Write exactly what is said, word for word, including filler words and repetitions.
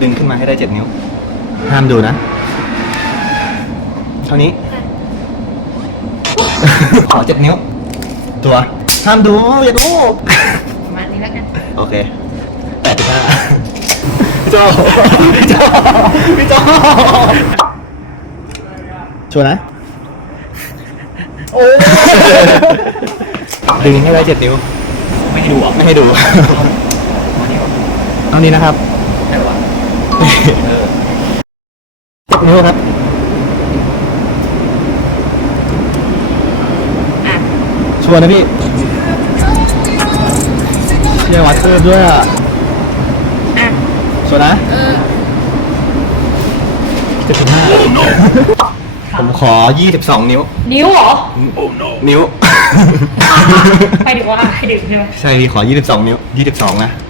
ดึงขึ้นมาให้ได้เจ็ดนิ้วห้ามดูนะเท่านี้ขอเจ็ดนิ้วตัวห้ามดูอย่าดูประมาณนี้แล้วกันโอเคแปดสิบห้าพี่โจพี่โจพี่โจชัวร์นะโอ้ดึงให้ได้เจ็ดนิ้วไม่ให้ดูอ่ะไม่ให้ดูเอานี้นะครับใช่หรอเจ็ดนิ้วครับชัวร์นะพี่เชี่ยวัดเพิ่มด้วยอ่ะชัวร์นะเจ็ดสิบห้าผมขอยี่สิบสองนิ้วนิ้วเหรอนิ้วไปดีกว่าให้ดึงใช่ไหมใช่พี่ขอยี่สิบสองนิ้วยี่สิบสองนะ